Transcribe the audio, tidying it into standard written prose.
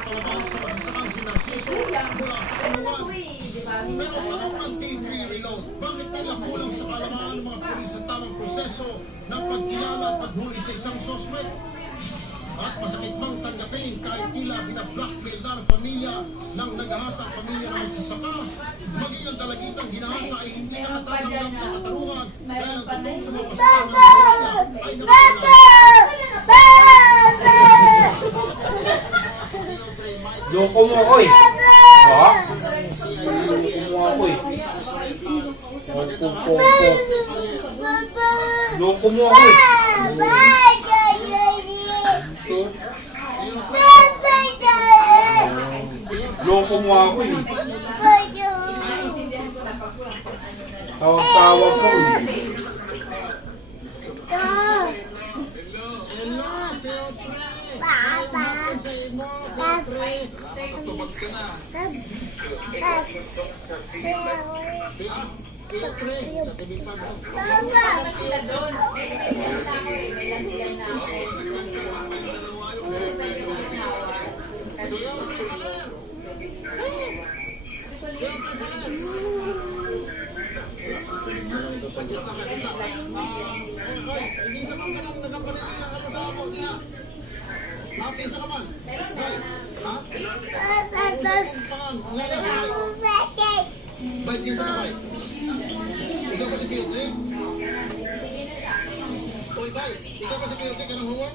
palabas sa masasakang si Narciso mula sa kulungan. Pero tanong ng T3 Reload, bakit nila kulang sa kalamaan ng mga pulis sa tamang proseso ng pagkilala at paghuli sa isang suspect? At masakit bang tanggapin kahit tila binablockmail na ng pamilya ng nagahasa ang pamilya ng magsasaka? Maging ang dalagitang ginahasa ay hindi nakatanggap na katarungan dahil ang totoong lumabasta ng pamilya ay nakawala. Loko mo ako eh. Ha? Loko mo ako eh. Loko mo ako eh. Loko mo ako eh. Tawag-tawag ko eh. Baik din sa kamay. Ikaw pa si Piotr? Oy, bay, ikaw pa si Piotr ka ng hungog?